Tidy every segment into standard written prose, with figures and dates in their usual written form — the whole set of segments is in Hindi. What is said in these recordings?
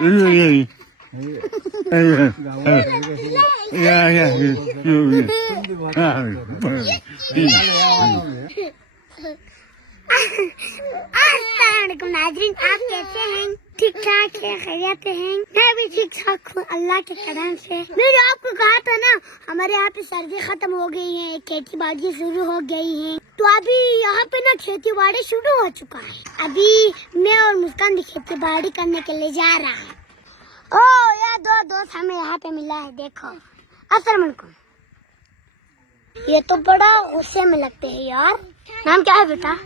अस्सलामुअलैकुम नाज़रीन, आप कैसे हैं? ठीक ठाक है, खैरियत हैं? मैं भी ठीक ठाक हूँ अल्लाह के करम से। मैंने आपको कहा था ना, हमारे यहाँ पे सर्दी खत्म हो गई है, खेती बाड़ी शुरू हो गई है, तो अभी यहाँ पे ना खेती बाड़ी शुरू हो चुका है। अभी मैं और मुस्कान भी खेती बाड़ी करने के लिए जा रहा है। ओ यार, दो दोस्त हमें यहाँ पे मिला है, देखो। अस्सलाम वालेकुम। ये तो बड़ा गुस्से में लगते हैं यार। नाम क्या है बेटा?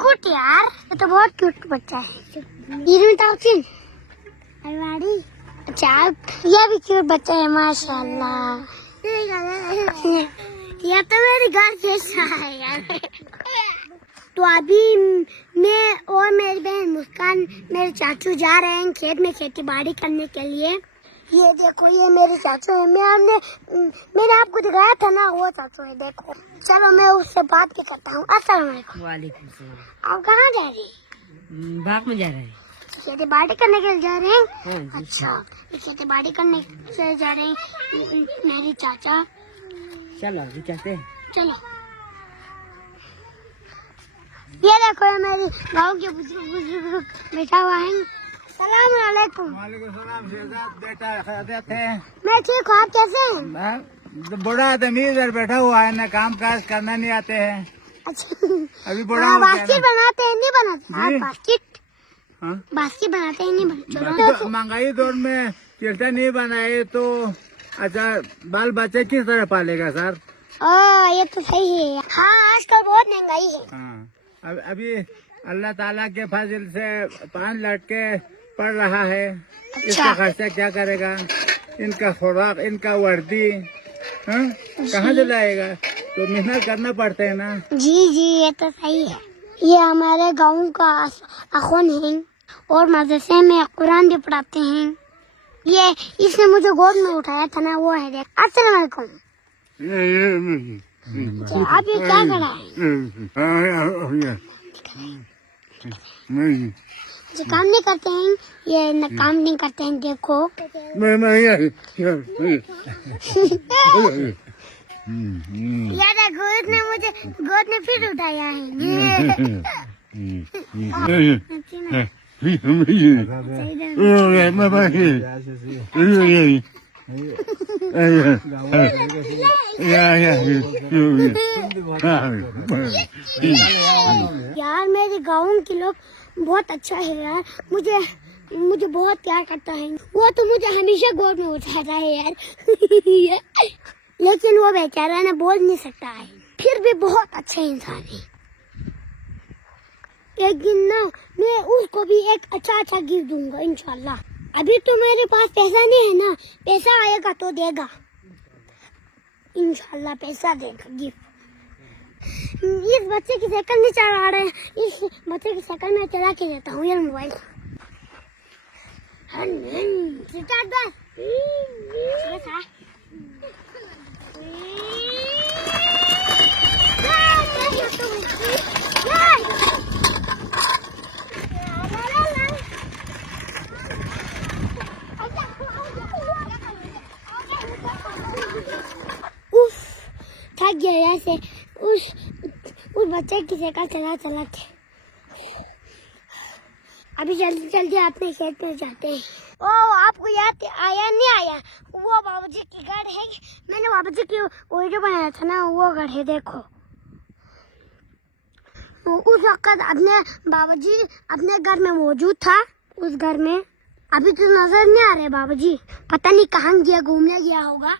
क्यूट यार, ये तो बहुत क्यूट बच्चा है। अच्छा, ये भी क्यूट बच्चा है माशाल्लाह। ये तो मेरे घर जैसा है यार। तो अभी मैं और मेरी बहन मुस्कान, मेरे चाचू जा रहे हैं खेत में खेती बाड़ी करने के लिए। ये देखो, ये मेरे चाचू है। मैंने आपको दिखाया था ना, वो चाचू है, देखो। चलो मैं उससे बात भी करता हूँ। अस्सलाम वालेकुम। वालेकुम सलाम। आप कहाँ जा रहे हैं? बाग में जा रहे हैं। खेती बाड़ी करने के लिए जा रहे हैं? हाँ जी। अच्छा, खेती बाड़ी करने के लिए जा रहे हैं मेरे चाचा। चलो अभी चलते हैं। चलो। ये देखो, ये मेरी गाँव के बुजुर्ग बैठा हुआ है। सलाम वालेकुम। वालेकुम सलाम शहजाद बेटा, खैरियत है? मैं ठीक हूँ, आप कैसे हैं? बूढ़ा आदमी इधर बैठा हुआ है ना, काम काज करना नहीं आते हैं। अच्छा, अभी बूढ़ा हो गया बास्केट ना। बनाते हैं नहीं बनाते? हाँ, जी। बास्केट हाँ? बास्केट बनाते हैं नहीं बनाते? चलो। तो महंगाई दौर में चिल्टा नहीं बनाए तो अच्छा बाल बच्चे किस तरह पालेगा सर? ये तो सही है। हाँ, आजकल बहुत महंगाई है। हाँ, अभी अल्लाह ताला के फजल से 5 लड़के पढ़ रहा है। इसका खर्चा क्या करेगा? इनका खुराक, इनका वर्दी, हाँ? कहाँ से लाएगा? तो मेहनत करना पड़ता है ना। जी जी, ये तो सही है। ये हमारे गाँव का अखुन है और मदरसे में कुरान भी पढ़ाते हैं। ये इसने मुझे गोद में उठाया था ना, वो है, देख। अस्सलाम वालेकुम। आप ये क्या करा है? जो काम नहीं करते हैं, ये न काम नहीं करते हैं, देखो। यार देखो, इसने मुझे गोद में फिर उठाया है। यार मेरे गाँव के लोग बहुत अच्छा है यार, मुझे बहुत प्यार करता है। वो तो मुझे हमेशा गोद में उठाता है यार। लेकिन वो बेचारा ना बोल नहीं सकता है, फिर भी बहुत अच्छा इंसान है। एक दिन ना मैं उसको भी एक अच्छा गिफ्ट दूंगा इंशाल्लाह। अभी तो मेरे पास पैसा नहीं है ना, पैसा आएगा तो देगा इंशाल्लाह, पैसा देगा गिफ्ट। इस बच्चे की साइकिल नहीं चला रहे हैं, इस बच्चे की साइकिल में चला के जाता हूँ यार मोबाइल। थक गया ऐसे उस बच्चे की साइकिल चला के। अभी जल्दी अपने खेत में जाते हैं। ओ, आपको याद आया नहीं आया? वो बाबूजी की घर है, मैंने बाबूजी की वीडियो बनाया था ना, वो घर है, देखो। उस वक्त अपने बाबूजी अपने घर में मौजूद था, उस घर में। अभी तो नजर नहीं आ रहे बाबूजी, पता नहीं कहाँ गया, घूमने गया होगा।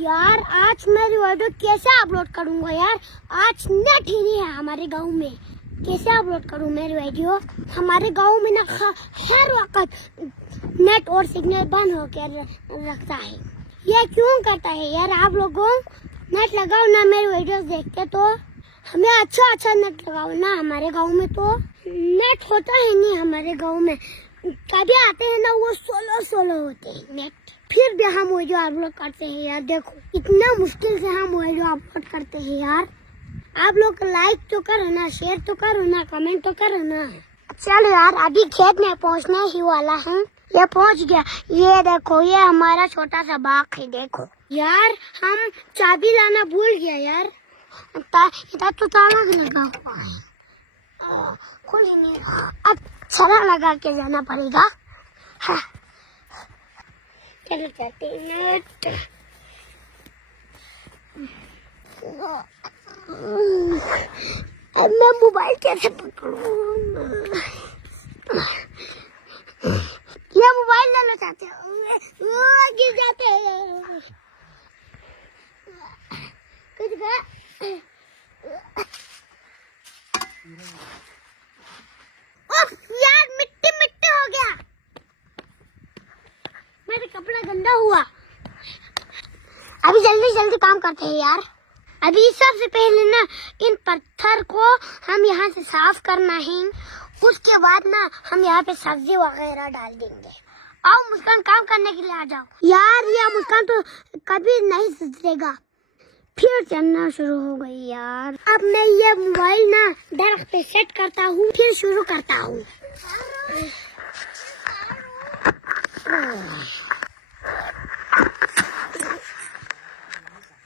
यार आज मैं वीडियो कैसे अपलोड करूंगा यार? आज नेट ही नहीं है हमारे गांव में, कैसे अपलोड करूं मेरी वीडियो? हमारे गांव में ना हर वक्त नेट और सिग्नल बंद होकर रखता है। ये क्यों करता है यार? आप लोगों नेट लगाओ ना, मेरी वीडियोस देखते तो हमें अच्छा नेट लगाओ ना। हमारे गांव में तो नेट होता है नहीं, हमारे गांव में कभी आते हैं ना, वो सोलो होते हैं नेट। फिर भी हम वीडियो अपलोड करते हैं यार। देखो इतना मुश्किल से हम वीडियो अपलोड करते हैं यार। आप लोग लाइक तो करो ना, शेयर तो करो ना, कमेंट तो करो ना। चलो यार अभी खेत में पहुंचने ही वाला है। ये पहुंच गया। ये देखो ये हमारा छोटा सा बाग है। देखो यार हम चाबी लाना भूल गया यार। इधर तो ताला भी लगा हुआ है, खुल ही नहीं। अब छला लगा के जाना पड़ेगा। हाँ। चलो चलते हैं। अब मैं मोबाइल कैसे पकड़ूं? ये मोबाइल लेना चाहते हो, गिर जाते हैं। कुछ यार मिट्टी मिट्टी हो गया, मेरा कपड़ा गंदा हुआ। अभी जल्दी जल्दी काम करते हैं यार। अभी सबसे पहले ना इन पत्थर को हम यहाँ से साफ करना है। उसके बाद ना हम यहाँ पे सब्जी वगैरह डाल देंगे। आओ मुस्कान काम करने के लिए आ जाओ। यार ये मुस्कान तो कभी नहीं सुधरेगा। फिर चलना शुरू हो गई यार। अब मैं ये मोबाइल ना दरख्त पे सेट करता हूँ, फिर शुरू करता हूँ।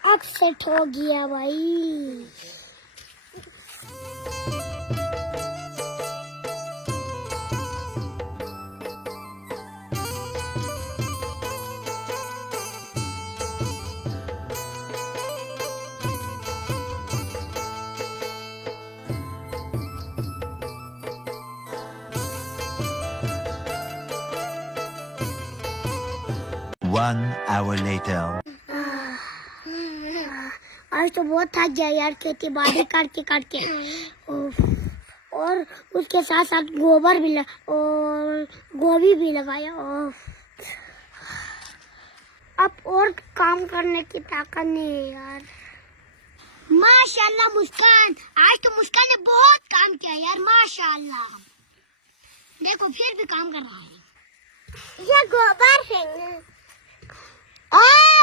अब सेट हो गया भाई। One hour later. आज तो बहुत थक गया यार खेती बाड़ी करके करके। और उसके साथ साथ गोबर भी और गोभी भी लगाया। अब और काम करने की ताकत नहीं है यार। माशाल्लाह मुस्कान, आज तो मुस्कान ने बहुत काम किया यार, माशाल्लाह। देखो फिर भी काम कर रहा है। ये गोबर है।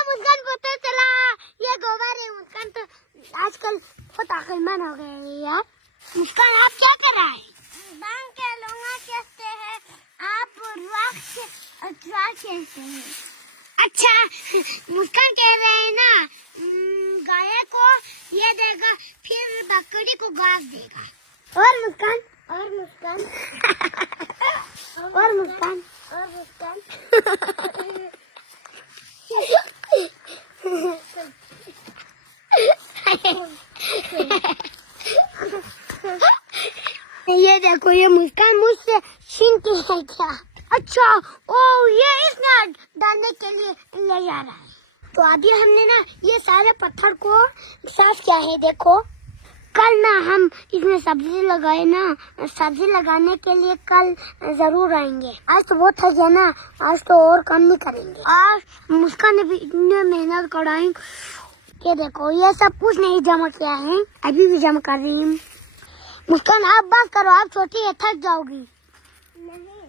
मुस्कान पता चला ये गोबर है। मुस्कान तो आजकल बहुत अक्लमंद हो गए हैं यार। मुस्कान आप क्या कर रहा है? बांग के लोंगा कहते हैं, आप रुआक से अथवा कहते हैं। अच्छा मुस्कान कह रहे हैं ना गाय को ये देगा, फिर बकरी को घास देगा। और मुस्कान और मुस्कान और मुस्कान और मुस्कान ये देखो ये मुस्कान मुझसे छीनती है क्या? अच्छा ओ ये इसने डालने के लिए ले जा रहा है। तो अभी हमने ना ये सारे पत्थर को साफ किया है। देखो कल ना हम इसमें सब्जी लगाए ना, सब्जी लगाने के लिए कल जरूर आएंगे। आज तो बहुत थक गया ना, आज तो और काम नहीं करेंगे। आज मुस्कान ने भी इतने मेहनत कराई। ये देखो ये सब कुछ नहीं जमा किया है, अभी भी जमा कर रही हूँ। मुस्कान आप बस करो, आप छोटी है, थक जाओगी। नहीं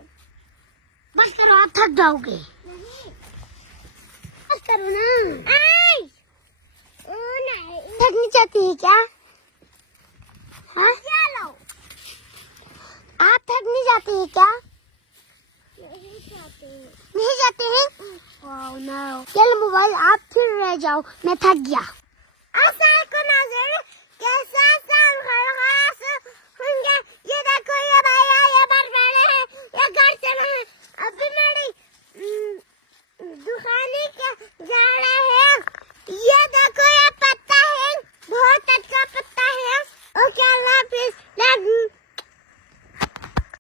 बस करो, आप थक जाओगे। नहीं बस करो ना। थक नहीं जाती है क्या? हाँ? आप थक नहीं जाते हैं क्या? नहीं जाते हैं? चलो मोबाइल आप फिर रह जाओ, मैं थक गया।